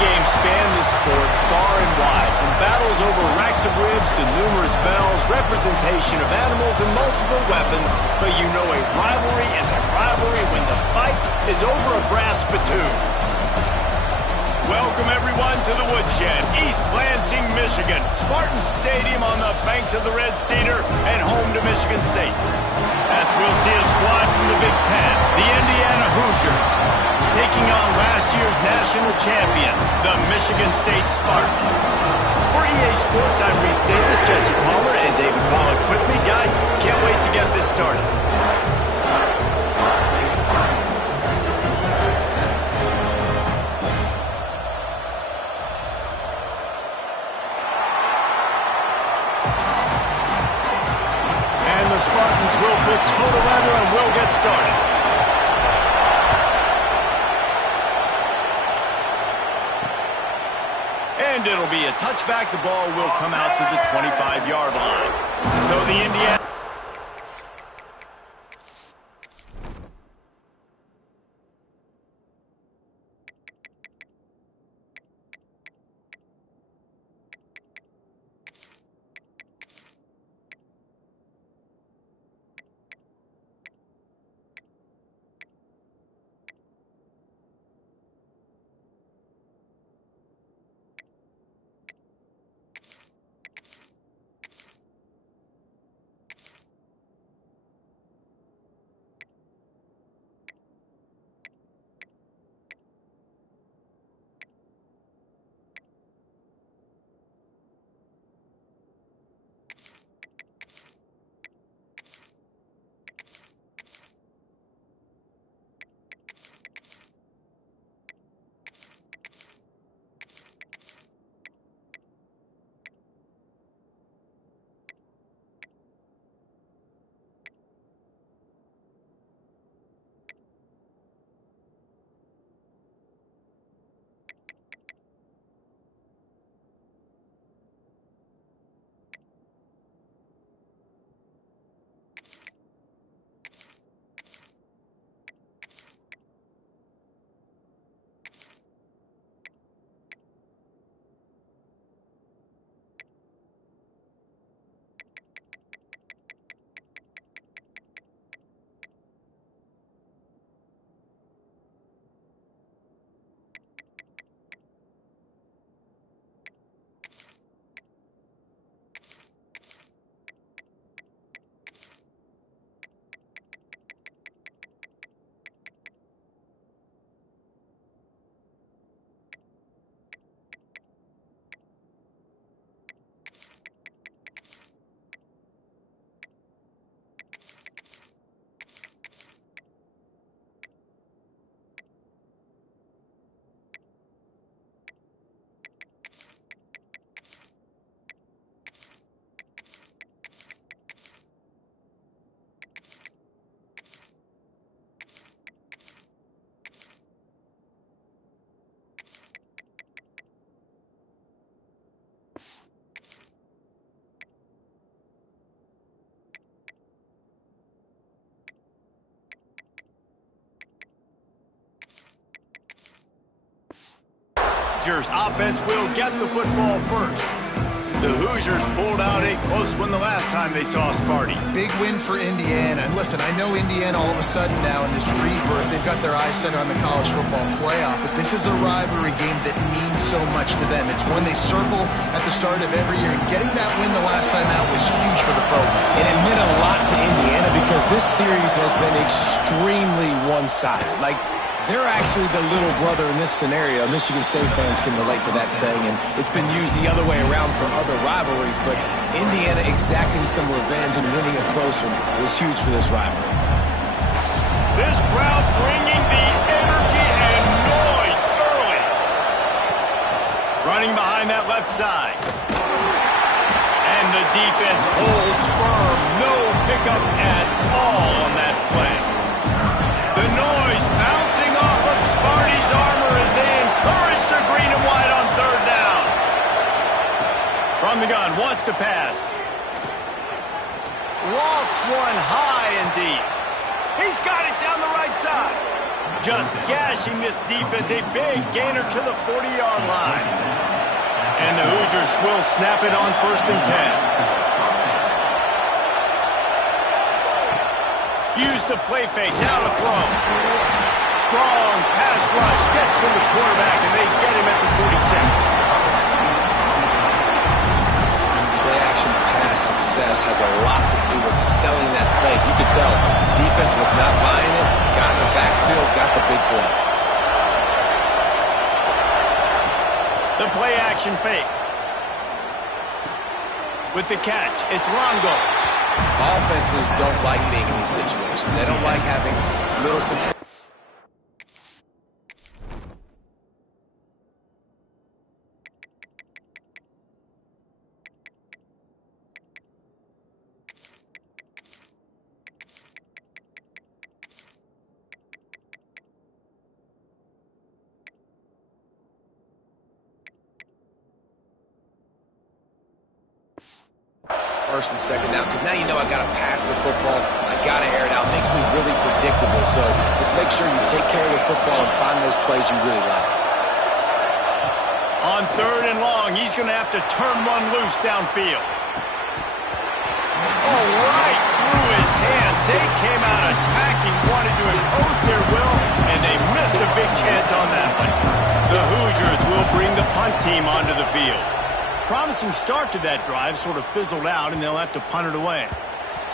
games span this sport far and wide, from battles over racks of ribs to numerous bells, representation of animals, and multiple weapons. But you know a rivalry is a rivalry when the fight is over a brass spittoon. Welcome, everyone, to the Woodshed, East Lansing, Michigan. Spartan Stadium on the banks of the Red Cedar and home to Michigan State. As we'll see a squad from the Big Ten, the Indiana Hoosiers, taking on last year's national champions, the Michigan State Spartans. For EA Sports, I'm Reese Davis, Jesse Palmer, and David Pollack with me. Guys, can't wait to get this started. Will put total leather and we'll get started. And it'll be a touchback. The ball will come out to the 25-yard line. So the Indiana... Hoosiers offense will get the football first. The Hoosiers pulled out a close one the last time they saw Sparty. Big win for Indiana. And listen, I know Indiana all of a sudden now in this rebirth, they've got their eyes set on the college football playoff, but this is a rivalry game that means so much to them. It's one they circle at the start of every year, and getting that win the last time out was huge for the program. And it meant a lot to Indiana because this series has been extremely one-sided. Like, they're actually the little brother in this scenario. Michigan State fans can relate to that saying, and it's been used the other way around for other rivalries, but Indiana exacting some revenge and winning a close one was huge for this rivalry. This crowd bringing the energy and noise early. Running behind that left side. And the defense holds firm. No pickup at all on that play. The noise bouncing off of Sparty's armor as they encourage the green and white on third down. From the gun, wants to pass. Lofts one high and deep. He's got it down the right side. just gashing this defense. A big gainer to the 40-yard line. And the Hoosiers will snap it on 1st and 10. Use the play fake, now to throw. Strong pass rush, gets to the quarterback, and they get him at the 46. Play-action pass success has a lot to do with selling that fake. You could tell defense was not buying it, got in the backfield, got the big play. The play-action fake. With the catch, it's Longo. Offenses don't like being in these situations. They don't like having little success. First and second down, because now you know I got to pass the football. I got to air it out. It makes me really predictable. So just make sure you take care of the football and find those plays you really like. On 3rd and long, he's going to have to turn one loose downfield. Oh, right through his hands. They came out attacking, wanted to impose their will, and they missed a big chance on that one. The Hoosiers will bring the punt team onto the field. Promising start to that drive, sort of fizzled out, and they'll have to punt it away.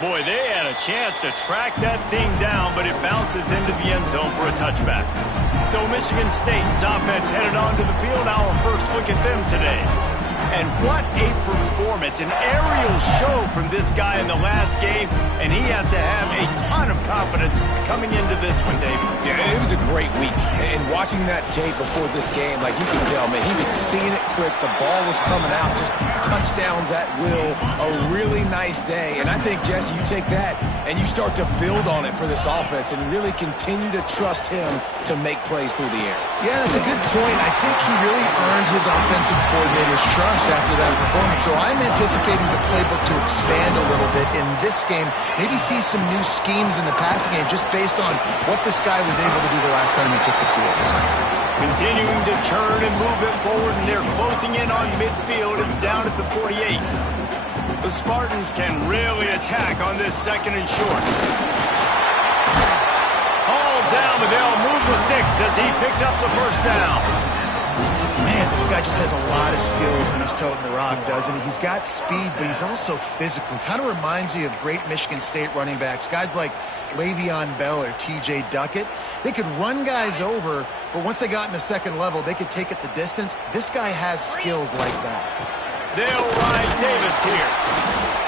Boy, they had a chance to track that thing down, but it bounces into the end zone for a touchback. So Michigan State's offense headed onto the field. Our first look at them today. And what a performance. An aerial show from this guy in the last game, and he has to have a ton of confidence coming into this one, David. Yeah, it was a great week. And watching that tape before this game, like you can tell, man, he was seeing it quick. The ball was coming out, just touchdowns at will. A really nice day. And I think, Jesse, you take that and you start to build on it for this offense and really continue to trust him to make plays through the air. Yeah, that's a good point. I think he really earned his offensive coordinator's trust after that performance. So I'm anticipating the playbook to expand a little bit in this game. Maybe see some new schemes in the passing game just based on what this guy was able to do the last time he took the field. Continuing to turn and move it forward, and they're closing in on midfield. It's down at the 48. The Spartans can really attack on this 2nd and short. Hauled down, but they'll move the sticks as he picks up the 1st down. Man, this guy just has a lot of skills when he's toting the rock, doesn't he? He's got speed, but he's also physical. Kind of reminds you of great Michigan State running backs. Guys like Le'Veon Bell or T.J. Duckett. They could run guys over, but once they got in the 2nd level, they could take it the distance. This guy has skills like that. They'll ride Davis here.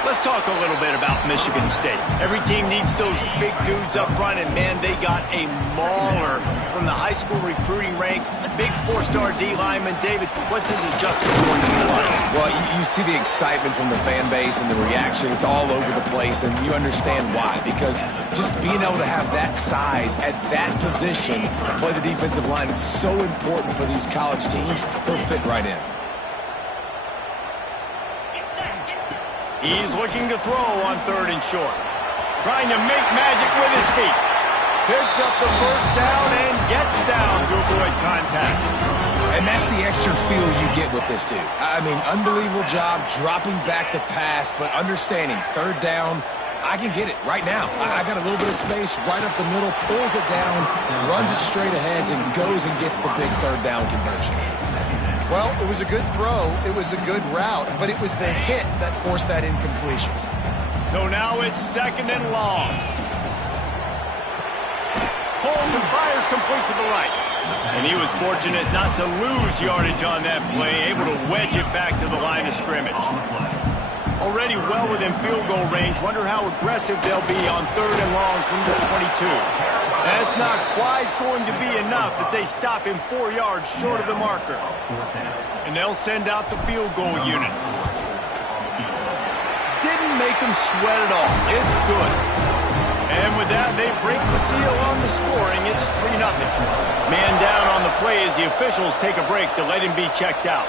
Let's talk a little bit about Michigan State. Every team needs those big dudes up front, and man, they got a mauler from the high school recruiting ranks. Big 4-star D lineman. David, what's his adjustment going to be like? Well, you see the excitement from the fan base and the reaction. It's all over the place, and you understand why. Because just being able to have that size at that position, play the defensive line, is so important for these college teams. He'll fit right in. He's looking to throw on 3rd and short. Trying to make magic with his feet. Picks up the 1st down and gets down to avoid contact. And that's the extra feel you get with this dude. I mean, unbelievable job dropping back to pass, but understanding 3rd down, I can get it right now. I got a little bit of space right up the middle, pulls it down, runs it straight ahead, and goes and gets the big 3rd down conversion. Well, it was a good throw, it was a good route, but it was the hit that forced that incompletion. So now it's 2nd and long. Pulls and fires complete to the right. And he was fortunate not to lose yardage on that play, able to wedge it back to the line of scrimmage. Already well within field goal range. Wonder how aggressive they'll be on 3rd and long from the 22. That's not quite going to be enough as they stop him 4 yards short of the marker. And they'll send out the field goal unit. Didn't make them sweat at all. It's good. And with that, they break the seal on the scoring. It's 3-0. Man down on the play as the officials take a break to let him be checked out.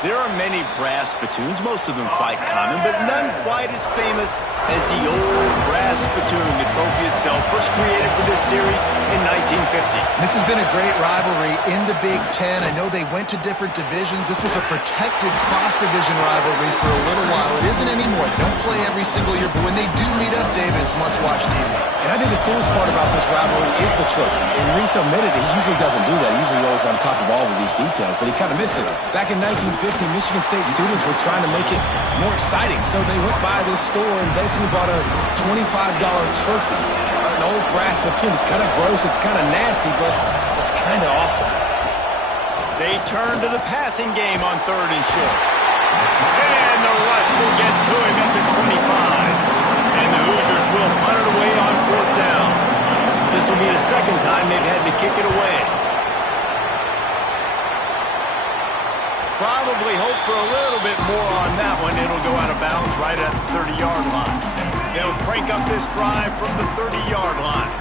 There are many brass spittoons, most of them quite common, but none quite as famous as the old brass spittoon, the trophy itself, first created for this series in 1950. This has been a great rivalry in the Big Ten. I know they went to different divisions. This was a protected cross-division rivalry for a little while. It isn't anymore. They don't play every single year, but when they do meet up, David, it's must-watch TV. And I think the coolest part about this rivalry is the trophy. And Reese admitted he usually doesn't do that. Usually always on top of all of these details, but he kind of missed it. Back in 1950, Michigan State students were trying to make it more exciting, so they went by this store and basically bought a $25 trophy, an old brass spittoon. It's kind of gross, it's kind of nasty, but it's kind of awesome. They turn to the passing game on 3rd and short. And the rush will get to him at the 25. And the Hoosiers will punt it away on 4th down. This will be the second time they've had to kick it away. Probably hope for a little bit more on that one. It'll go out of bounds right at the 30-yard line. They'll crank up this drive from the 30-yard line.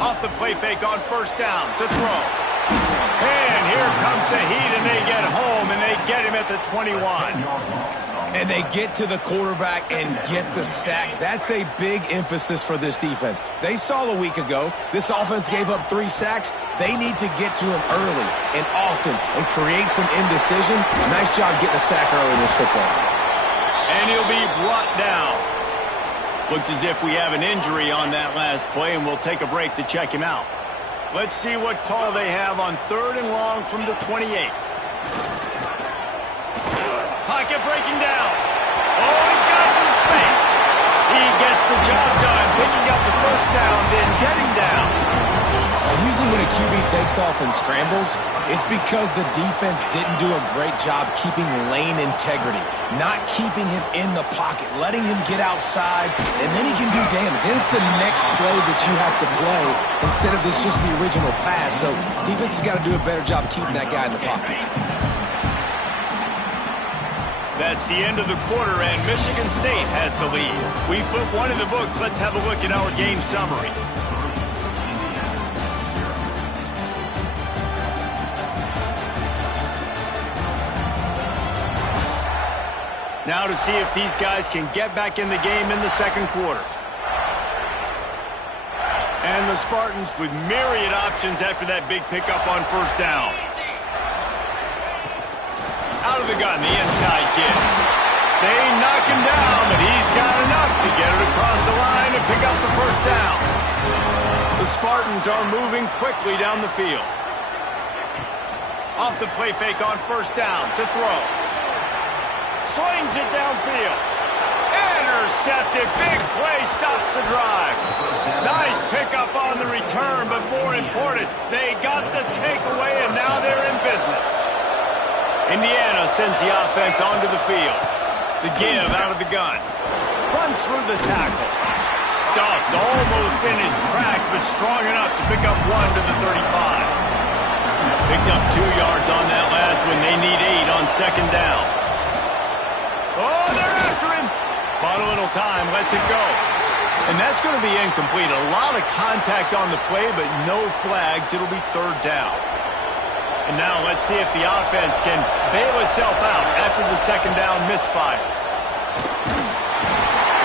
Off the play fake on 1st down to throw. And here comes the heat, and they get home, and they get him at the 21. And they get to the quarterback and get the sack. That's a big emphasis for this defense. They saw a week ago, this offense gave up 3 sacks. They need to get to him early and often and create some indecision. Nice job getting a sack early in this football game. And he'll be brought down. Looks as if we have an injury on that last play, and we'll take a break to check him out. Let's see what call they have on 3rd and long from the 28. Pocket breaking down. Oh, he's got some space. He gets the job done, picking up the 1st down, then getting down. Usually when a QB takes off and scrambles, it's because the defense didn't do a great job keeping lane integrity, not keeping him in the pocket, letting him get outside, and then he can do damage. And it's the next play that you have to play instead of this just the original pass. So defense has got to do a better job keeping that guy in the pocket. That's the end of the quarter, and Michigan State has the lead. We put one in the books. Let's have a look at our game summary. Now to see if these guys can get back in the game in the 2nd quarter. And the Spartans with myriad options after that big pickup on 1st down. Out of the gun, the inside kid. They knock him down, but he's got enough to get it across the line and pick up the 1st down. The Spartans are moving quickly down the field. Off the play fake on 1st down to throw. Slings it downfield. Intercepted. Big play stops the drive. Nice pickup on the return, but more important, they got the takeaway, and now they're in business. Indiana sends the offense onto the field. The give out of the gun. Runs through the tackle. Stuffed almost in his tracks, but strong enough to pick up 1 to the 35. Picked up 2 yards on that last one. They need 8 on 2nd down. Oh, they're after him. Bought a little time, lets it go. And that's going to be incomplete. A lot of contact on the play, but no flags. It'll be 3rd down. And now let's see if the offense can bail itself out after the 2nd down misfire.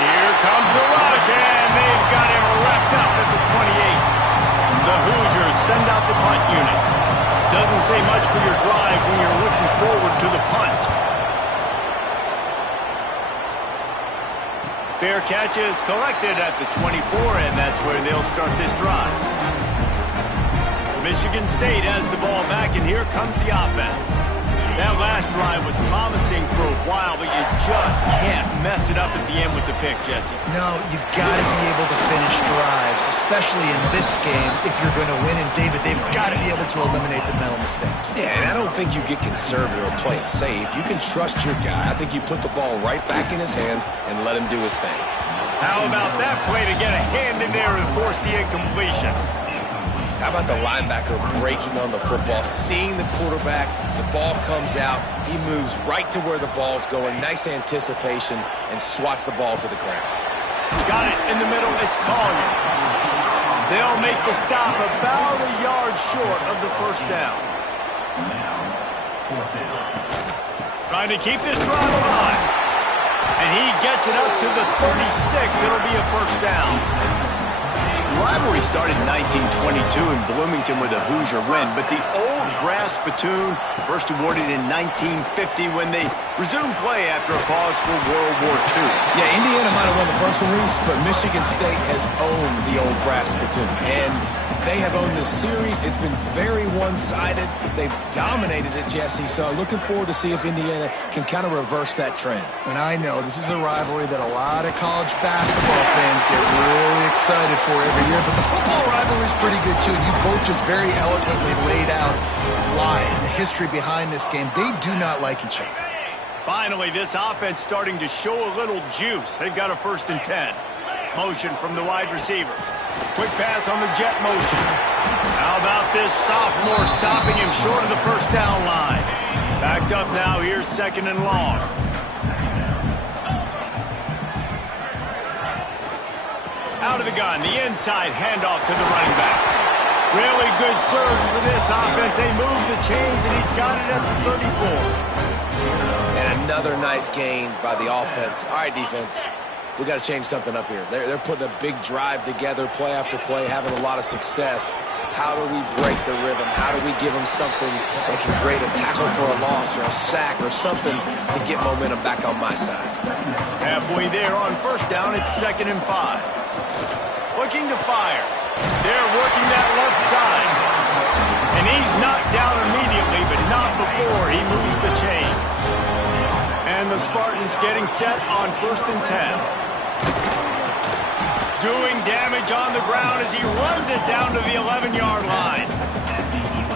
Here comes the rush, and they've got him wrapped up at the 28. The Hoosiers send out the punt unit. Doesn't say much for your drive when you're looking forward to the punt. Fair catch is collected at the 24, and that's where they'll start this drive. Michigan State has the ball back, and here comes the offense. That last drive was promising for a while, but you just can't mess it up at the end with the pick, Jesse. No, you got to be able to finish drives, especially in this game if you're going to win. And, David, they've got to be able to eliminate the mental mistakes. Yeah, and I don't think you get conservative or play it safe. You can trust your guy. I think you put the ball right back in his hands and let him do his thing. How about that play to get a hand in there and force the incompletion? How about the linebacker breaking on the football, seeing the quarterback, the ball comes out, he moves right to where the ball's going, nice anticipation, and swats the ball to the ground. Got it in the middle, it's Collier. They'll make the stop about a yard short of the 1st down. Trying to keep this drive alive. And he gets it up to the 36. It'll be a first down. The rivalry started in 1922 in Bloomington with a Hoosier win, but the old brass spittoon first awarded in 1950 when they resumed play after a pause for World War II. Yeah, Indiana might have won the first one, Reese, but Michigan State has owned the old brass spittoon, and they have owned this series. It's been very one-sided. They've dominated it, Jesse, so looking forward to see if Indiana can kind of reverse that trend. And I know this is a rivalry that a lot of college basketball fans get really excited for every year, but the football rivalry is pretty good, too. And you both just very eloquently laid out why and the history behind this game. They do not like each other. Finally, this offense starting to show a little juice. They've got a 1st and 10. Motion from the wide receiver. Quick pass on the jet motion. How about this sophomore stopping him short of the first down line? Backed up now. Here's 2nd and long. Out of the gun. The inside handoff to the running back. Really good surge for this offense. They move the chains, and he's got it at the 34. And another nice gain by the offense. All right, defense. We got to change something up here. They're putting a big drive together, play after play, having a lot of success. How do we break the rhythm? How do we give them something that can create a tackle for a loss or a sack or something to get momentum back on my side? Halfway there on first down, it's 2nd and 5. Looking to fire. They're working that left side. And he's knocked down immediately, but not before he moves the chains. And the Spartans getting set on 1st and 10. Doing damage on the ground as he runs it down to the 11-yard line.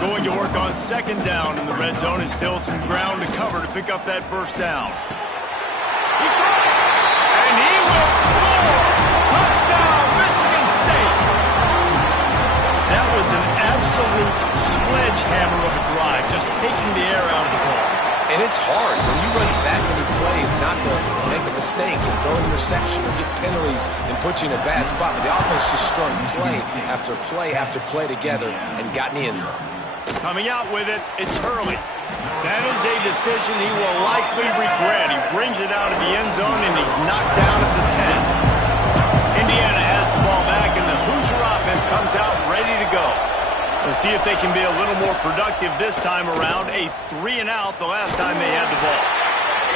Going to work on 2nd down in the red zone, and still some ground to cover to pick up that first down. He caught it, and he will score! Touchdown, Michigan State! That was an absolute sledgehammer of a drive, just taking the air out of the ball. And it's hard when you run that many plays not to make a mistake and throw an interception or get penalties and put you in a bad spot. But the offense just strung play after play after play together and got in the end zone. Coming out with it, it's Hurley. That is a decision he will likely regret. He brings it out of the end zone, and he's knocked down at the 10. Indiana has the ball back, and the Hoosier offense comes out ready to go. We'll see if they can be a little more productive this time around. A 3-and-out the last time they had the ball.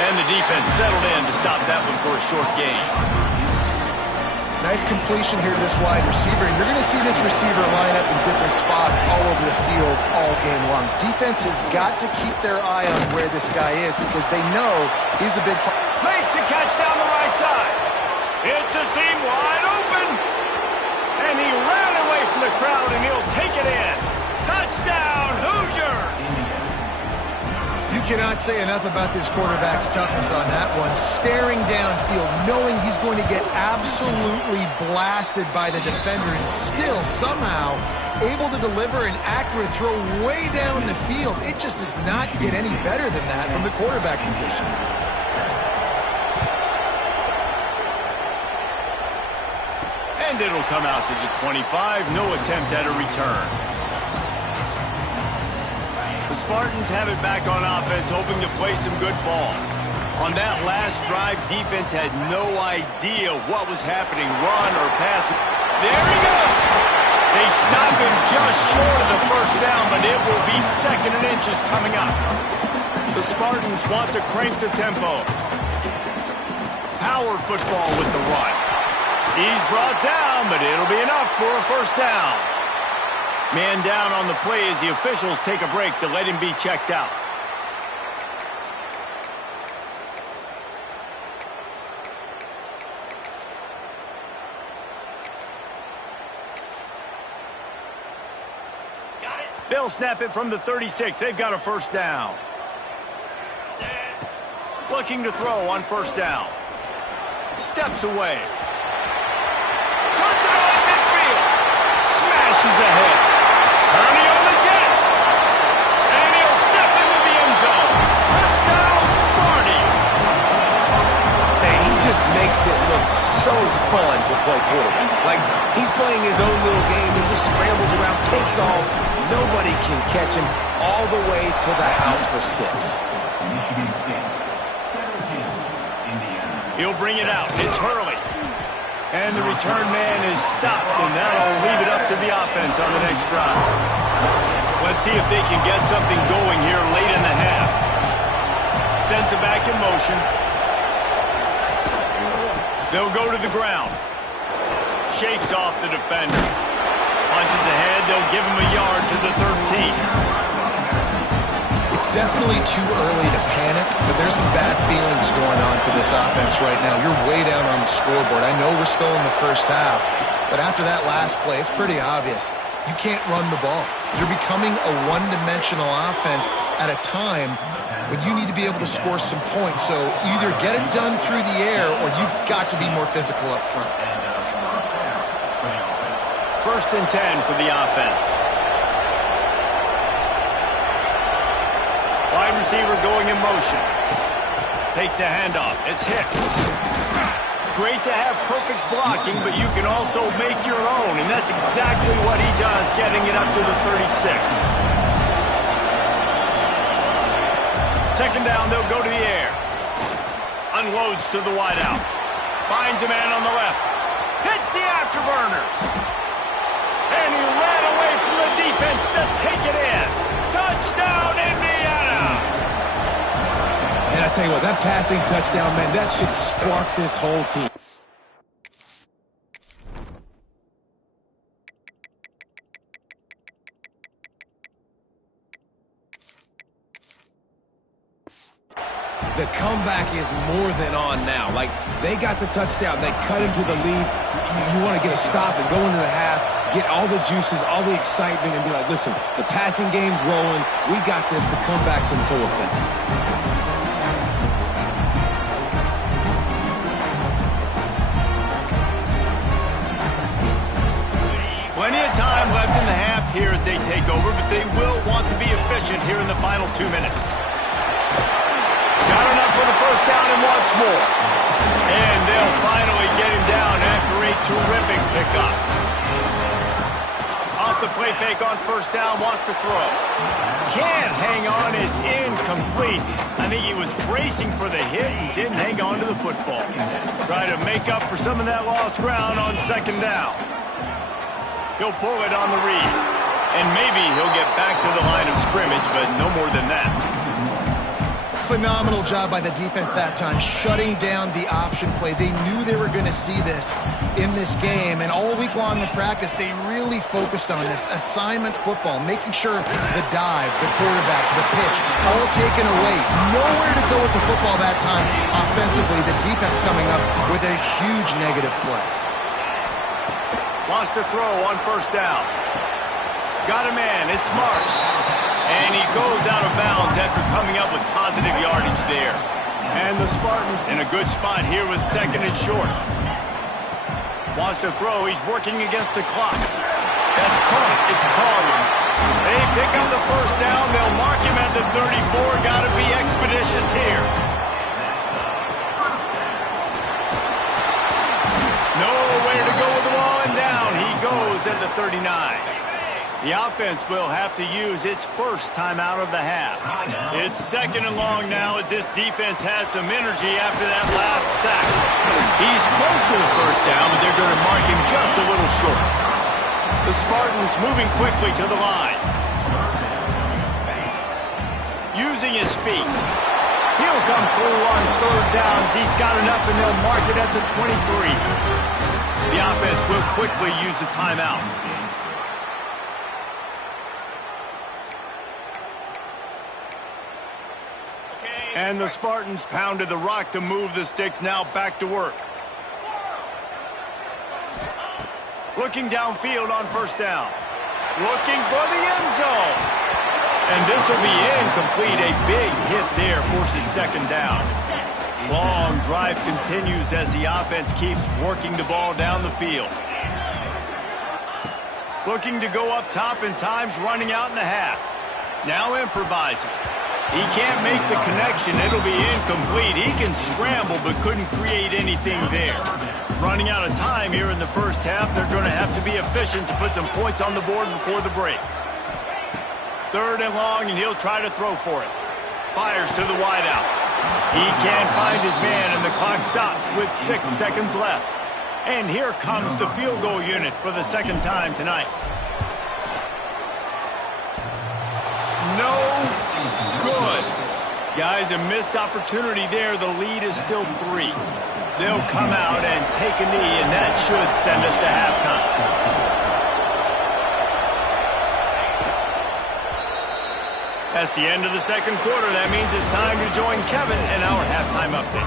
And the defense settled in to stop that one for a short gain. Nice completion here to this wide receiver. And you're going to see this receiver line up in different spots all over the field all game long. Defense has got to keep their eye on where this guy is because they know he's a big part. Makes the catch down the right side. It's a seam wide open. And he ran away from the crowd, and he'll take it in. Touchdown, Hoosier! You cannot say enough about this quarterback's toughness on that one. Staring downfield, knowing he's going to get absolutely blasted by the defender, and still somehow able to deliver an accurate throw way down the field. It just does not get any better than that from the quarterback position. And it'll come out to the 25. No attempt at a return. The Spartans have it back on offense, hoping to play some good ball. On that last drive, defense had no idea what was happening, run or pass. There he goes! They stop him just short of the first down, but it will be 2nd and inches coming up. The Spartans want to crank the tempo. Power football with the run. He's brought down, but it'll be enough for a first down. Man down on the play as the officials take a break to let him be checked out. They'll snap it from the 36. They've got a first down. Looking to throw on first down. Steps away. Turns it on midfield. Smashes ahead. Ernie on the Jets. And he'll step into the end zone. Touchdown, Sparty. Hey, he just makes it look so fun to play quarterback. Like, he's playing his own little game. He just scrambles around, takes off, Nobody can catch him all the way to the house for 6. He'll bring it out. It's Hurley. And the return man is stopped, and that'll leave it up to the offense on the next drive. Let's see if they can get something going here late in the half. Sends it back in motion. They'll go to the ground. Shakes off the defender. Punches ahead. They'll give him a yard to the 13. It's definitely too early to panic, but there's some bad feelings going on for this offense right now. You're way down on the scoreboard. I know we're still in the first half, but after that last play, it's pretty obvious. You can't run the ball. You're becoming a one-dimensional offense at a time when you need to be able to score some points. So either get it done through the air or you've got to be more physical up front. 1st and 10 for the offense. Wide receiver going in motion. Takes the handoff. It's Hicks. Great to have perfect blocking, but you can also make your own, and that's exactly what he does, getting it up to the 36. 2nd down, they'll go to the air. Unloads to the wideout. Finds a man on the left. Hits the afterburners. And he ran away from the defense to take it in. Touchdown, Indiana! And I tell you what, that passing touchdown, man, that should spark this whole team. The comeback is more than on now. Like, they got the touchdown. They cut into the lead. You want to get a stop and go into the half, get all the juices, all the excitement, and be like, listen, the passing game's rolling. We got this. The comeback's in full effect. Plenty of time left in the half here as they take over, but they will want to be efficient here in the final 2 minutes. Got enough for the 1st down and wants more. And they'll finally get him down after a terrific pickup. Off the play fake on 1st down, wants to throw. Can't hang on, is incomplete. I think he was bracing for the hit and didn't hang on to the football. Try to make up for some of that lost ground on 2nd down. He'll pull it on the read. And maybe he'll get back to the line of scrimmage, but no more than that. Phenomenal job by the defense that time, shutting down the option play. They knew they were going to see this in this game, and all week long in practice, they really focused on this assignment football, making sure the dive, the quarterback, the pitch, all taken away. Nowhere to go with the football that time offensively. The defense coming up with a huge negative play. Lost a throw on 1st down. Got a man, it's Marsh. And he goes out of bounds after coming up with positive yardage there. And the Spartans in a good spot here with 2nd and short. Wants to throw. He's working against the clock. That's caught. It's Carlin. They pick up the 1st down. They'll mark him at the 34. Got to be expeditious here. Nowhere to go with the ball, and down he goes at the 39. The offense will have to use its 1st time out of the half. It's 2nd and long now as this defense has some energy after that last sack. He's close to the 1st down, but they're going to mark him just a little short. The Spartans moving quickly to the line. Using his feet. He'll come through on 3rd downs. He's got enough, and they'll mark it at the 23. The offense will quickly use a timeout. And the Spartans pounded the rock to move the sticks, now back to work. Looking downfield on 1st down. Looking for the end zone. And this will be incomplete. A big hit there forces 2nd down. Long drive continues as the offense keeps working the ball down the field. Looking to go up top and times running out in the half. Now improvising. He can't make the connection. It'll be incomplete. He can scramble but couldn't create anything there. Running out of time here in the 1st half. They're going to have to be efficient to put some points on the board before the break. 3rd and long, and he'll try to throw for it. Fires to the wideout. He can't find his man, and the clock stops with 6 seconds left. And here comes the field goal unit for the 2nd time tonight. No good. Guys, a missed opportunity there. The lead is still 3. They'll come out and take a knee, and that should send us to halftime. That's the end of the 2nd quarter. That means it's time to join Kevin and our halftime update.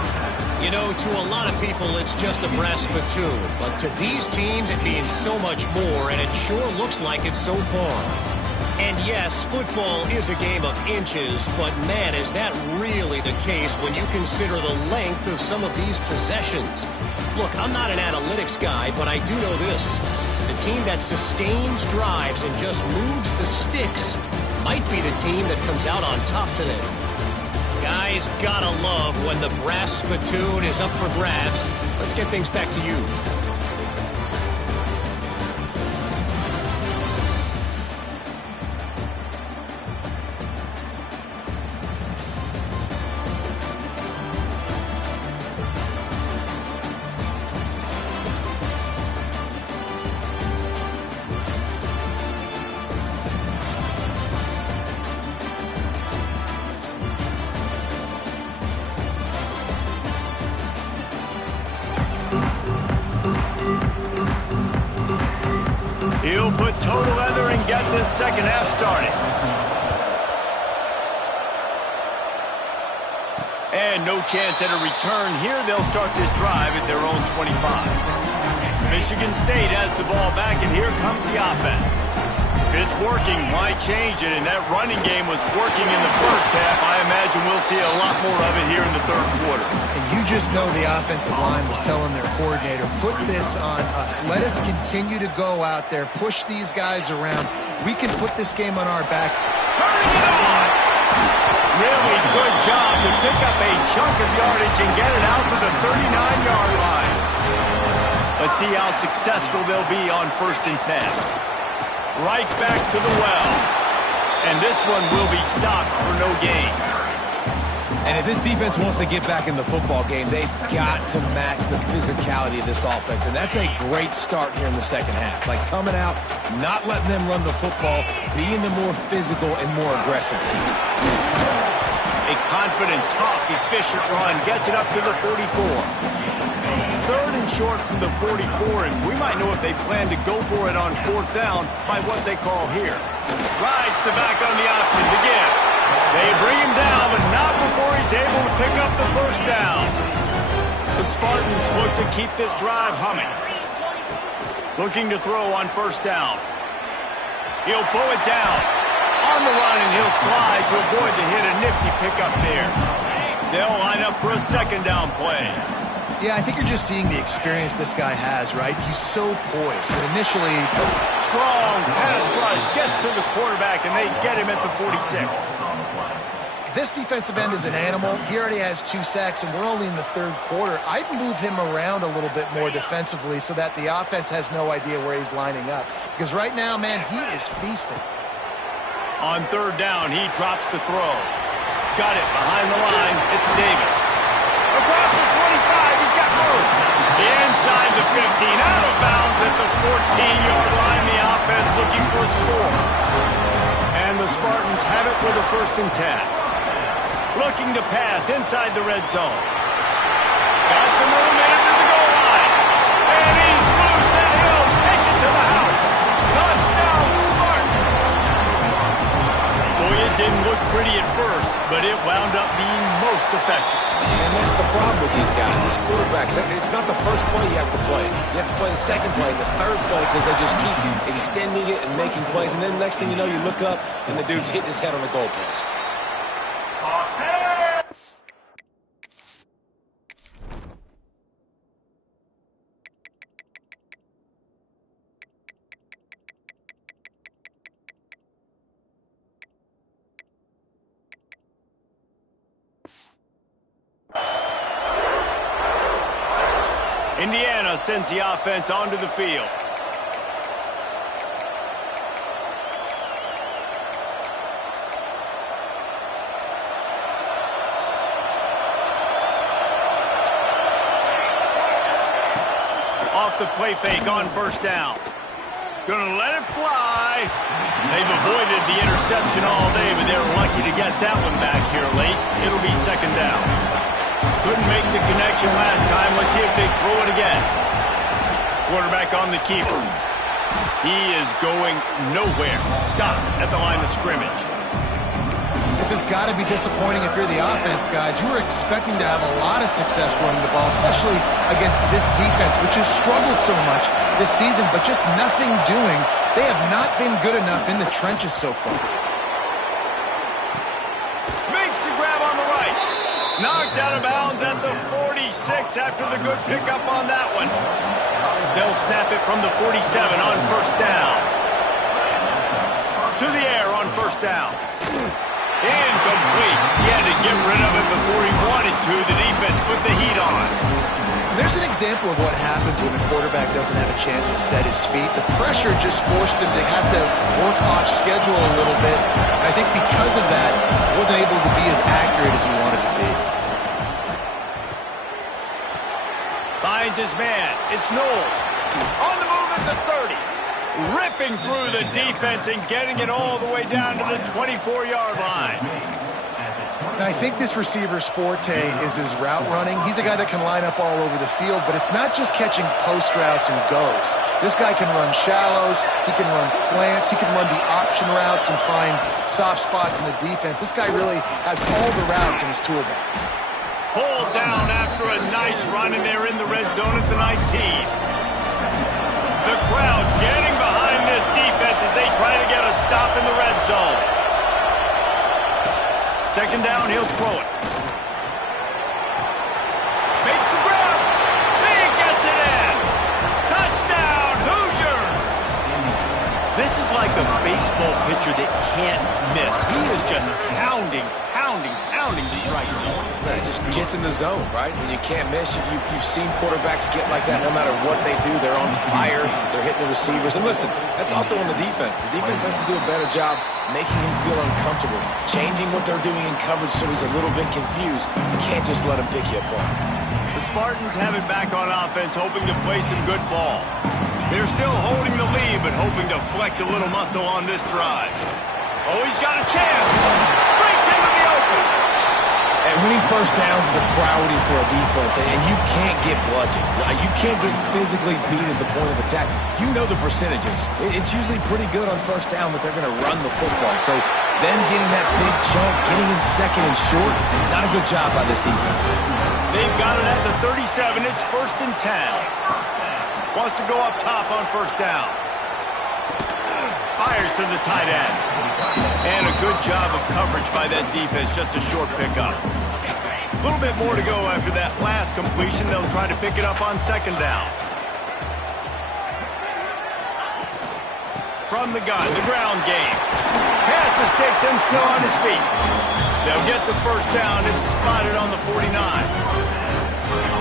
You know, to a lot of people, it's just a brass spittoon. But to these teams, it means so much more, and it sure looks like it so far. And yes, football is a game of inches, but man, is that really the case when you consider the length of some of these possessions. Look, I'm not an analytics guy, but I do know this. The team that sustains drives and just moves the sticks might be the team that comes out on top today. Guys, gotta love when the brass spittoon is up for grabs. Let's get things back to you. He'll put total leather and get this 2nd half started. And no chance at a return here. They'll start this drive at their own 25. Michigan State has the ball back, and here comes the offense. If it's working, why change it? And that running game was working in the 1st half. I imagine we'll see a lot more of it here in the 3rd quarter. And you just know the offensive line was telling their coordinator, put this on us. Let us continue to go out there, push these guys around. We can put this game on our back. Turning it on! Really good job to pick up a chunk of yardage and get it out to the 39-yard line. Let's see how successful they'll be on 1st and 10. Right back to the well. And this one will be stopped for no gain. And if this defense wants to get back in the football game, they've got to match the physicality of this offense. And that's a great start here in the 2nd half. Like coming out, not letting them run the football, being the more physical and more aggressive team. A confident, tough, efficient run gets it up to the 44. 3rd and short from the 44, and we might know if they plan to go for it on 4th down by what they call here. Rides the back on the option to give. They bring him down, but not before he's able to pick up the 1st down. The Spartans look to keep this drive humming. Looking to throw on 1st down. He'll pull it down. On the run, and he'll slide to avoid the hit. A nifty pickup there. They'll line up for a 2nd down play. Yeah, I think you're just seeing the experience this guy has, right? He's so poised. And initially, strong pass rush gets to the quarterback, and they get him at the 46. This defensive end is an animal. He already has 2 sacks, and we're only in the 3rd quarter. I'd move him around a little bit more defensively so that the offense has no idea where he's lining up. Because right now, man, he is feasting. On 3rd down, he drops to throw. Got it behind the line. It's Davis. Across the 25, he's got room. Inside the 15, out of bounds at the 14-yard line. The offense looking for a score. And the Spartans have it with a 1st and 10. Looking to pass inside the red zone. Got some room into the goal line. And he's loose, and he'll take it to the house. Touchdown, Spartans. Boy, it didn't look pretty at first, but it wound up being most effective. And that's the problem with these guys, these quarterbacks. It's not the first play you have to play. You have to play the 2nd play, the 3rd play, because they just keep extending it and making plays. And then the next thing you know, you look up, and the dude's hitting his head on the goalpost. Indiana sends the offense onto the field. off the play fake on first down. Gonna let it fly. They've avoided the interception all day, but they're lucky to get that one back here late. It'll be second down. Couldn't make the connection last time. Let's see if they throw it again. Quarterback on the keeper. He is going nowhere. Stop at the line of scrimmage. This has got to be disappointing if you're the offense, guys. You were expecting to have a lot of success running the ball, especially against this defense, which has struggled so much this season, but just nothing doing. They have not been good enough in the trenches so far. Makes the grab on the right. Knocked out of bounds at the 46 after the good pickup on that one. They'll snap it from the 47 on first down. To the air on first down. Incomplete. He had to get rid of it before he wanted to. The defense put the heat on. There's an example of what happens when the quarterback doesn't have a chance to set his feet. The pressure just forced him to have to work off schedule a little bit. And I think because of that, he wasn't able to be as accurate as he wanted to be. Finds his man. It's Knowles. On the move at the 30. Ripping through the defense and getting it all the way down to the 24-yard line. And I think this receiver's forte is his route running. He's a guy that can line up all over the field, but it's not just catching post routes and goes. This guy can run shallows, he can run slants, he can run the option routes and find soft spots in the defense. This guy really has all the routes in his toolbox. Pulled down after a nice run, and they're in the red zone at the 19. The crowd getting behind this defense as they try to get a stop in the red zone. Second down, he'll throw it. Makes the grab. He gets it in. Touchdown, Hoosiers. This is like a baseball pitcher that can't miss. He is just pounding the strike zone. It just gets in the zone, right? When you can't miss, you've seen quarterbacks get like that no matter what they do. They're on fire. They're hitting the receivers. And listen, that's also on the defense. The defense has to do a better job making him feel uncomfortable, changing what they're doing in coverage so he's a little bit confused. You can't just let him pick you apart. The Spartans have it back on offense, hoping to play some good ball. They're still holding the lead, but hoping to flex a little muscle on this drive. Oh, he's got a chance. Breaks into the open. And winning first downs is a priority for a defense, and you can't get bludgeoned. You can't get physically beat at the point of attack. You know the percentages. It's usually pretty good on first down that they're going to run the football. So them getting that big chunk, getting in second and short, not a good job by this defense. They've got it at the 37. It's 1st and 10. Wants to go up top on first down. Fires to the tight end. And a good job of coverage by that defense. Just a short pickup. A little bit more to go after that last completion. They'll try to pick it up on second down. From the gun, the ground game. Pass the sticks and still on his feet. They'll get the first down. It's spotted on the 49.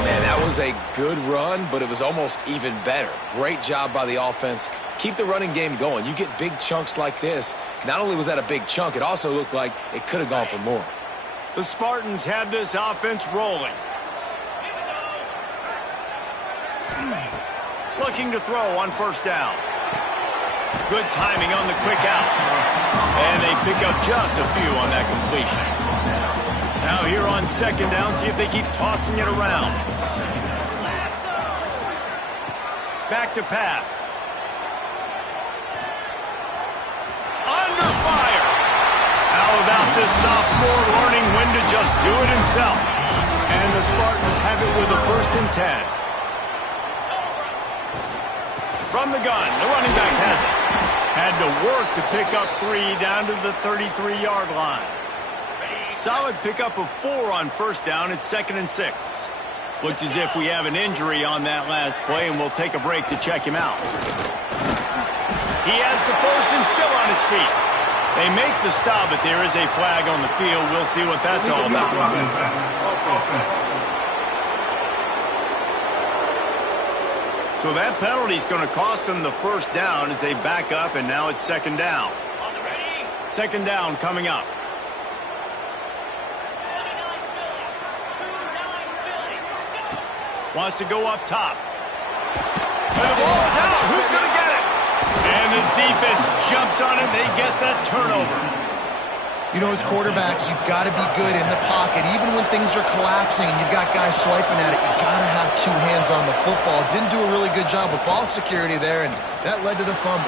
Man, that was a good run, but it was almost even better. Great job by the offense. Keep the running game going. You get big chunks like this. Not only was that a big chunk, it also looked like it could have gone for more. The Spartans have this offense rolling. Looking to throw on first down. Good timing on the quick out. And they pick up just a few on that completion. Now here on second down, see if they keep tossing it around. Back to pass. Under fire. How about this sophomore learning when to just do it himself? And the Spartans have it with a 1st and 10. From the gun, the running back has it. Had to work to pick up 3 down to the 33-yard line. Solid pickup of 4 on first down. It's 2nd and 6. Looks as if we have an injury on that last play, and we'll take a break to check him out. He has the first and still on his feet. They make the stop, but there is a flag on the field. We'll see what that's all about. So that penalty is going to cost them the first down as they back up, and now it's second down. Second down coming up. Wants to go up top. And the ball is out. Who's going to get it? And the defense jumps on it. They get that turnover. You know, as quarterbacks, you've got to be good in the pocket. Even when things are collapsing and you've got guys swiping at it, you've got to have two hands on the football. Didn't do a really good job with ball security there, and that led to the fumble.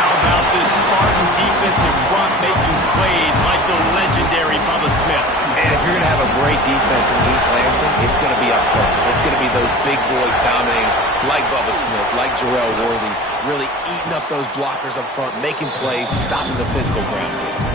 How about this Spartan defensive front making plays like the legendary Bubba Smith? And if you're going to have a great defense in East Lansing, it's going to be up front. It's going to be those big boys dominating like Bubba Smith, like Jarrell Worthy, really eating up those blockers up front, making plays, stopping the physical ground game.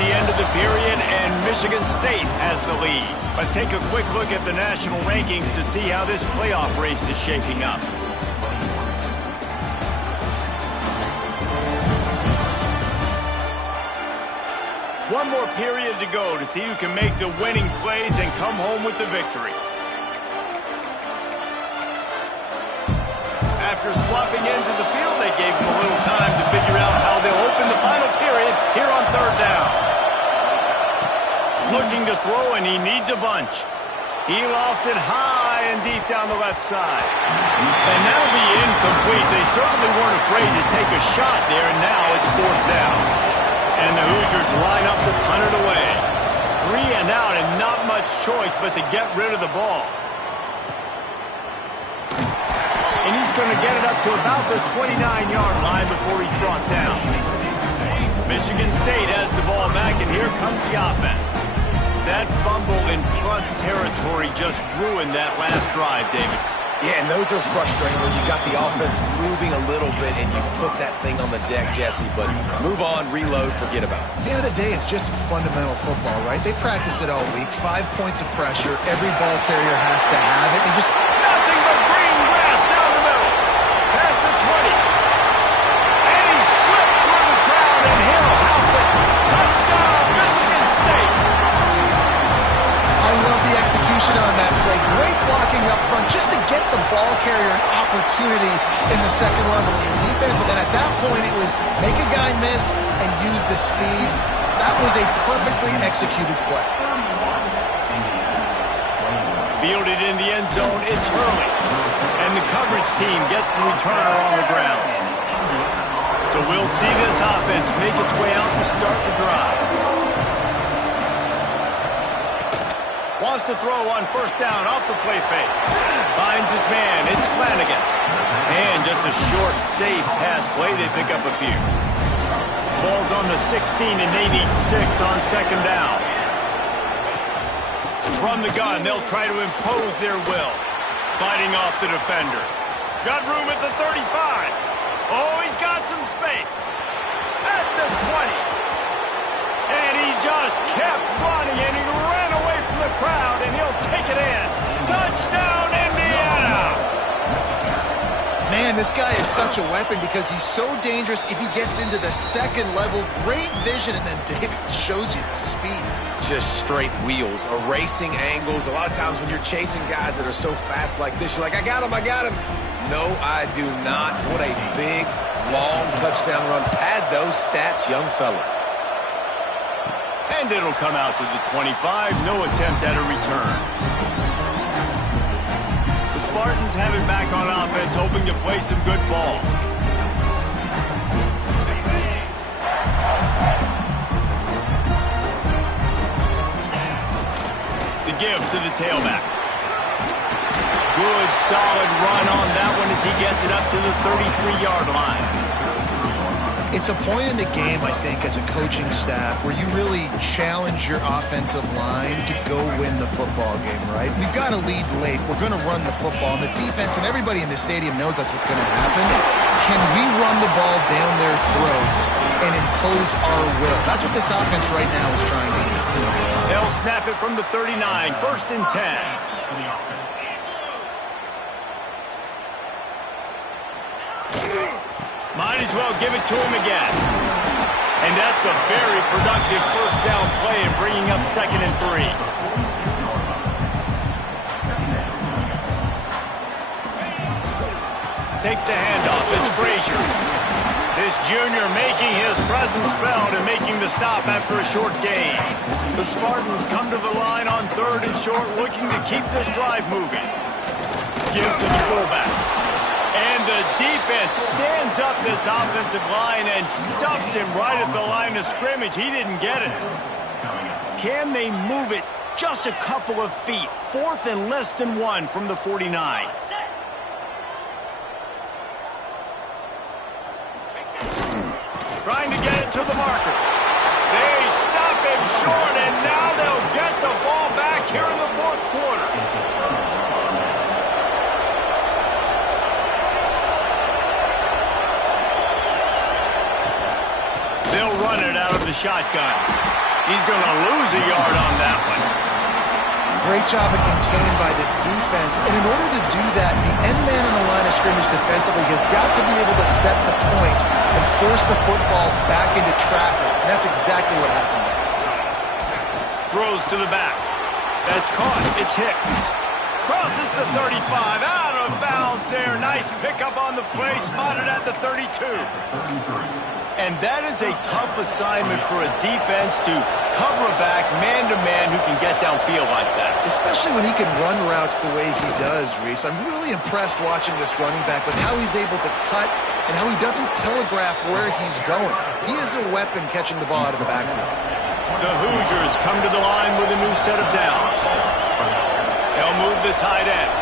The end of the period, and Michigan State has the lead. Let's take a quick look at the national rankings to see how this playoff race is shaping up. One more period to go to see who can make the winning plays and come home with the victory. After swapping ends of the field, they gave them a little time to figure out how they'll open the final period here on third down. Looking to throw, and he needs a bunch. He lofts it high and deep down the left side. And that'll be incomplete. They certainly weren't afraid to take a shot there, and now it's fourth down. And the Hoosiers line up to punt it away. 3 and out, and not much choice but to get rid of the ball. And he's going to get it up to about the 29-yard line before he's brought down. Michigan State has the ball back, and here comes the offense. That fumble in plus territory just ruined that last drive, David. Yeah, and those are frustrating when you got the offense moving a little bit and you put that thing on the deck, Jesse. But move on, reload, forget about it. At the end of the day, it's just fundamental football, right? They practice it all week. 5 points of pressure. Every ball carrier has to have it. They just... Nothing but green grass down the middle. Past the 20. And he slipped through the crowd, and Hill house it. Touchdown, Michigan State. I love the execution on that play. Great blocking up front just to get the ball carrier an opportunity in the second level of the defense. And then at that point, it was make a guy miss and use the speed. That was a perfectly executed play. Fielded in the end zone, it's Hurley. And the coverage team gets the returner on the ground. So we'll see this offense make its way out to start the drive. Wants to throw on first down off the play fake. Finds his man. It's Flanagan. And just a short, safe pass play. They pick up a few. Ball's on the 16, and they need 6 on second down. From the gun, they'll try to impose their will. Fighting off the defender. Got room at the 35. Oh, he's got some space. At the 20. And he just kept running, and he ran away from the crowd, and he'll take it in. Touchdown, Indiana! Man, this guy is such a weapon because he's so dangerous if he gets into the second level. Great vision, and then David shows you the speed. Just straight wheels, erasing angles. A lot of times when you're chasing guys that are so fast like this, you're like, I got him, I got him. No, I do not. What a big, long touchdown run. Pad those stats, young fella. And it'll come out to the 25. No attempt at a return. The Spartans have it back on offense, hoping to play some good ball. The give to the tailback. Good, solid run on that one as he gets it up to the 33-yard line. It's a point in the game, I think, as a coaching staff where you really challenge your offensive line to go win the football game, right? We've got to lead late. We're going to run the football. And the defense and everybody in the stadium knows that's what's going to happen. Can we run the ball down their throats and impose our will? That's what this offense right now is trying to do. They'll snap it from the 39. First and 10. Might as well give it to him again. And that's a very productive first down play and bringing up 2nd and 3. takes the handoff. It's Frazier. This junior making his presence felt and making the stop after a short gain. The Spartans come to the line on 3rd and short, looking to keep this drive moving. Give to the fullback. And the defense stands up this offensive line and stuffs him right at the line of scrimmage. He didn't get it. Can they move it just a couple of feet? 4th and less than 1 from the 49. Trying to get it to the marker. They stop him short, and now they'll get the ball back here in the 4th quarter. They'll run it out of the shotgun. He's going to lose a yard on that one. Great job of contained by this defense. And in order to do that, the end man on the line of scrimmage defensively has got to be able to set the point and force the football back into traffic. And that's exactly what happened. Throws to the back. That's caught. It's Hicks. Crosses the 35. Out of bounds there. Nice pickup on the play. Spotted at the 32. And that is a tough assignment for a defense to cover a back man-to-man who can get downfield like that. Especially when he can run routes the way he does, Reese. I'm really impressed watching this running back with how he's able to cut and how he doesn't telegraph where he's going. He is a weapon catching the ball out of the backfield. The Hoosiers come to the line with a new set of downs. They'll move the tight end.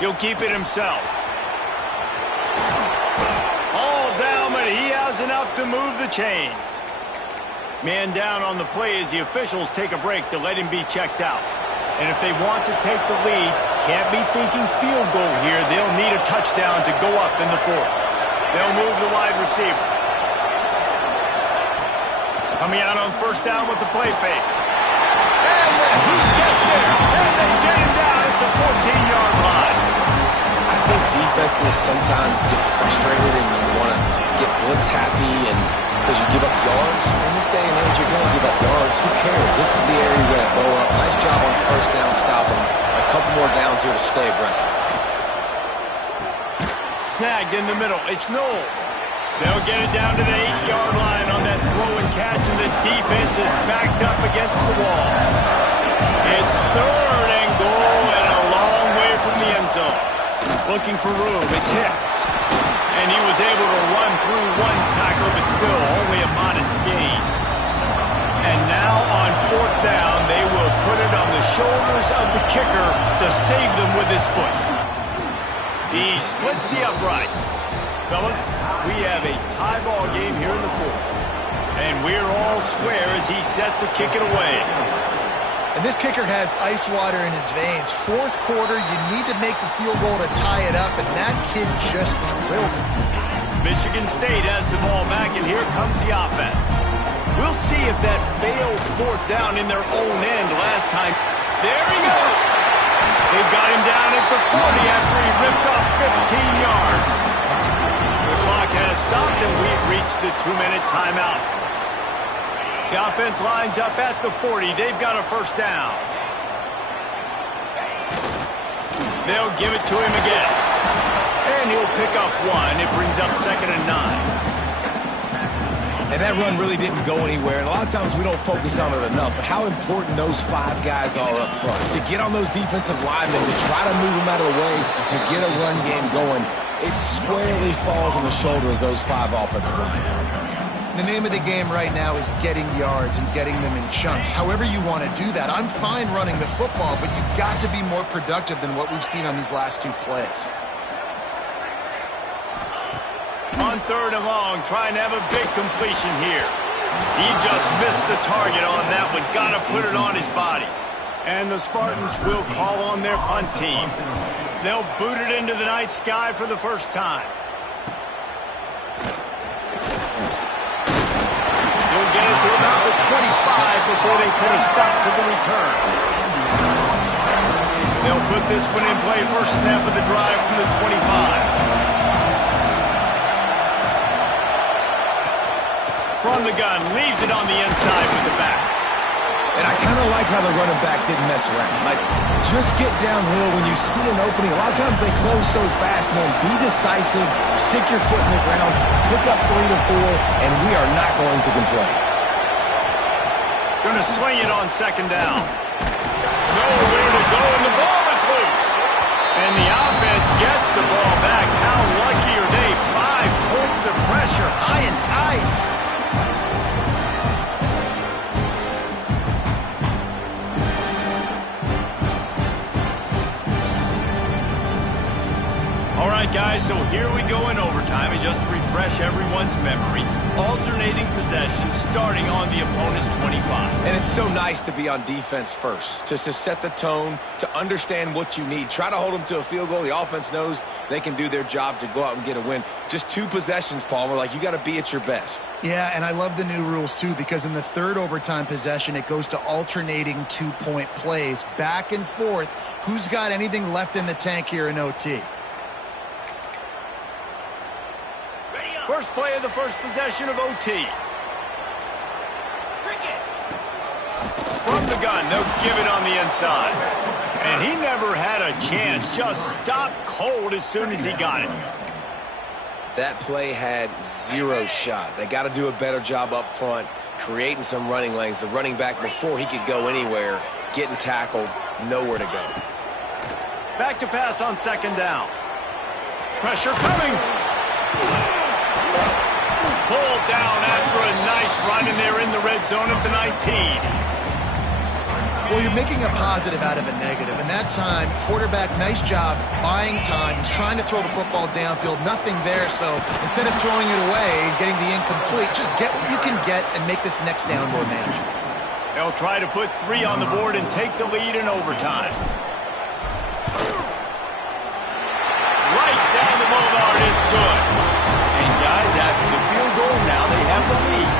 He'll keep it himself. All down, but he has enough to move the chains. Man down on the play as the officials take a break to let him be checked out. And if they want to take the lead, can't be thinking field goal here. They'll need a touchdown to go up in the 4th. They'll move the wide receiver. Coming out on 1st down with the play fake. And he gets there. And they get him down at the 14-yard line. I think defenses sometimes get frustrated and you want to get blitz happy and because you give up yards. In this day and age, you're going to give up yards. Who cares? This is the area you're going to blow up. Nice job on 1st down, stopping. A couple more downs here to stay aggressive. Snagged in the middle. It's Knowles. They'll get it down to the 8-yard line on that throw and catch, and the defense is backed up against the wall. It's 3rd and goal and a long way from the end zone. Looking for room. It's Hicks. And he was able to run through one tackle, but still only a modest gain. And now on 4th down, they will put it on the shoulders of the kicker to save them with his foot. He splits the uprights. Fellas, we have a tie ball game here in the 4th. And we're all square as he's set to kick it away. And this kicker has ice water in his veins. 4th quarter, you need to make the field goal to tie it up, and that kid just drilled it. Michigan State has the ball back, and here comes the offense. We'll see if that failed 4th down in their own end last time. There he goes. They've got him down at the 40 after he ripped off 15 yards. The clock has stopped, and we've reached the 2-minute timeout. The offense lines up at the 40. They've got a 1st down. They'll give it to him again. And he'll pick up 1. It brings up 2nd and 9. And that run really didn't go anywhere. And a lot of times we don't focus on it enough. But how important those 5 guys are up front. To get on those defensive linemen, to try to move them out of the way, to get a run game going, it squarely falls on the shoulder of those 5 offensive linemen. The name of the game right now is getting yards and getting them in chunks. However you want to do that. I'm fine running the football, but you've got to be more productive than what we've seen on these last 2 plays. On 3rd and long, trying to have a big completion here. He just missed the target on that one. Got to put it on his body. And the Spartans will call on their punt team. They'll boot it into the night sky for the first time. They'll get it to about the 25 before they put a stop to the return. They'll put this one in play. First snap of the drive from the 25. From the gun, leaves it on the inside with the back. And I kind of like how the running back didn't mess around. Like, just get downhill when you see an opening. A lot of times they close so fast, man. Be decisive, stick your foot in the ground, pick up 3 to 4, and we are not going to complain. Going to swing it on second down. Nowhere to go, and the ball is loose. And the offense gets the ball back. How lucky are they? 5 points of pressure, high and tight. All right, guys, so here we go in overtime, and just to refresh everyone's memory, alternating possession starting on the opponent's 25. And it's so nice to be on defense first, just to set the tone, to understand what you need. Try to hold them to a field goal. The offense knows they can do their job to go out and get a win. Just 2 possessions, Palmer. Like, you got to be at your best. Yeah, and I love the new rules, too, because in the third overtime possession, it goes to alternating 2-point plays, back and forth. Who's got anything left in the tank here in OT? First play of the first possession of OT. From the gun, they'll give it on the inside. And he never had a chance. Just stopped cold as soon as he got it. That play had 0 shot. They got to do a better job up front, creating some running lanes. The running back, before he could go anywhere, getting tackled, nowhere to go. Back to pass on second down. Pressure coming. Pulled down after a nice run, and they're in the red zone at the 19. Well, you're making a positive out of a negative. And that time, quarterback, nice job buying time. He's trying to throw the football downfield. Nothing there, so instead of throwing it away and getting the incomplete, just get what you can get and make this next down more manageable. They'll try to put 3 on the board and take the lead in overtime. Right down the boulevard, it's good. And guys, after the field goal, now they have the lead.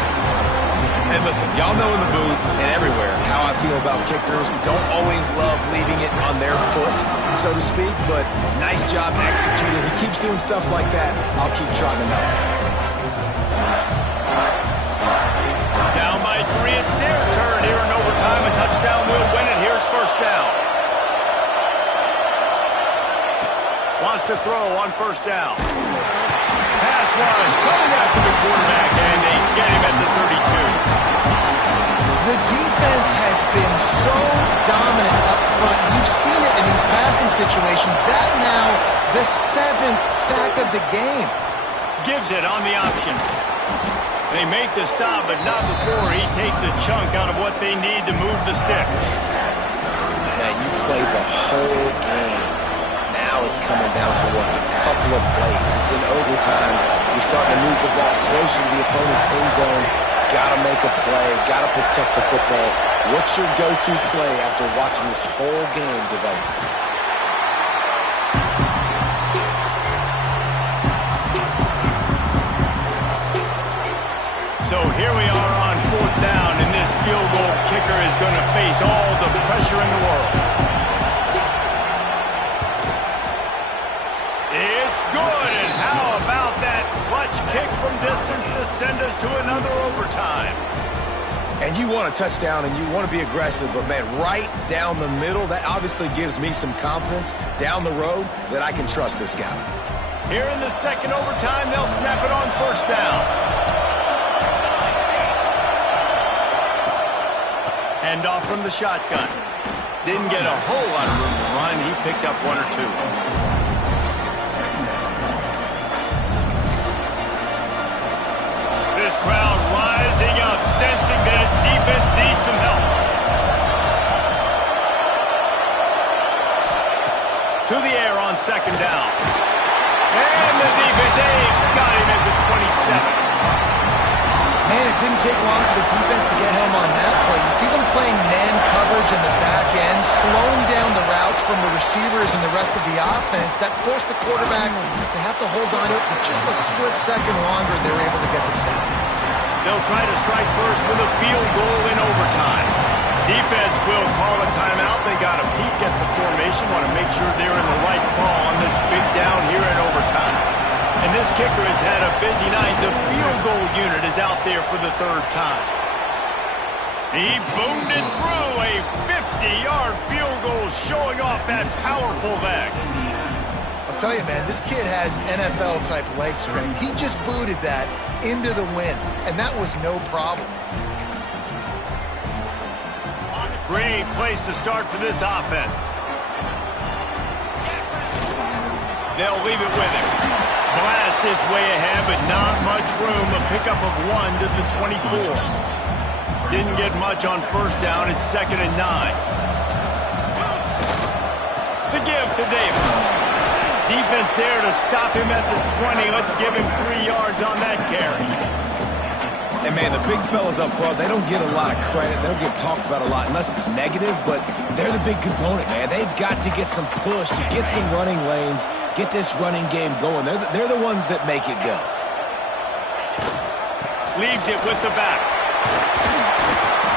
And listen, y'all know in the booth and everywhere how I feel about kickers. Don't always love leaving it on their foot, so to speak, but nice job executing. He keeps doing stuff like that. I'll keep trotting him out. Down by 3, it's their turn here in overtime. A touchdown will win it. Here's first down. Wants to throw on first down. Pass rush coming after the quarterback, and they get him at the 32. The defense has been so dominant up front. You've seen it in these passing situations. That now the 7th sack of the game. Gives it on the option. They make the stop, but not before he takes a chunk out of what they need to move the sticks. Man, you played the whole game. Now it's coming down to what? A couple of plays. It's in overtime. You're starting to move the ball closer to the opponent's end zone. Got to make a play. Got to protect the football. What's your go-to play after watching this whole game develop? So here we are on 4th down, and this field goal kicker is going to face all the pressure in the world. It's good, and how about that clutch kick from distance to send us to another overtime? And you want a touchdown, and you want to be aggressive, but, man, right down the middle, that obviously gives me some confidence down the road that I can trust this guy. Here in the second overtime, they'll snap it on first down. Hand off from the shotgun. Didn't get a whole lot of room to run. He picked up 1 or 2. This crowd rising up, sensing that its defense needs some help. To the air on second down. And the defense got him at the 27. Man, it didn't take long for the defense to get home on that play. You see them playing man coverage in the back end, slowing down the routes from the receivers and the rest of the offense. That forced the quarterback to have to hold on to it for just a split second longer, and they were able to get the sack. They'll try to strike first with a field goal in overtime. Defense will call a timeout. They got a peek at the formation, want to make sure they're in the right call on this big down here in overtime. And this kicker has had a busy night. The field goal unit is out there for the 3rd time. He boomed it through a 50-yard field goal, showing off that powerful leg. I'll tell you, man, this kid has NFL-type leg strength. He just booted that into the wind, and that was no problem. Great place to start for this offense. They'll leave it with him. Blast is way ahead, but not much room. A pickup of 1 to the 24. Didn't get much on first down. It's 2nd and 9. The give to Davis. Defense there to stop him at the 20. Let's give him 3 yards on that carry. And, man, the big fellas up front, they don't get a lot of credit. They don't get talked about a lot unless it's negative, but they're the big component, man. They've got to get some push, to get some running lanes, get this running game going. They're the ones that make it go. Leaves it with the back.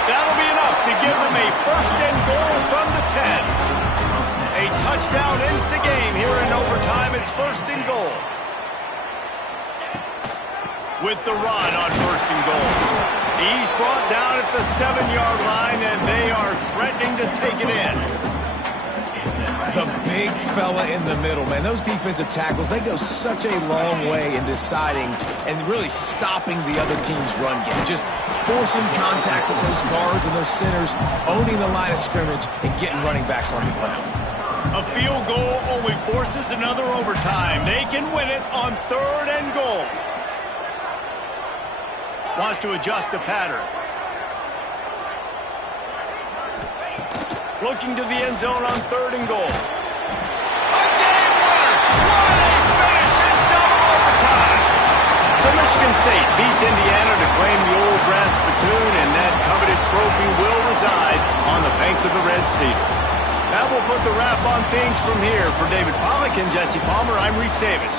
That'll be enough to give them a 1st and goal from the 10. A touchdown ends the game here in overtime. It's 1st and goal. With the run on 1st and goal. He's brought down at the 7-yard line, and they are threatening to take it in. The big fella in the middle, man. Those defensive tackles, they go such a long way in deciding and really stopping the other team's run game. Just forcing contact with those guards and those centers, owning the line of scrimmage, and getting running backs on the ground. A field goal only forces another overtime. They can win it on 3rd and goal. Wants to adjust the pattern. Looking to the end zone on 3rd and goal. A game winner! What a finish in double overtime! So Michigan State beats Indiana to claim the old brass spittoon, and that coveted trophy will reside on the banks of the Red Cedar. That will put the wrap on things from here. For David Pollack and Jesse Palmer, I'm Reese Davis.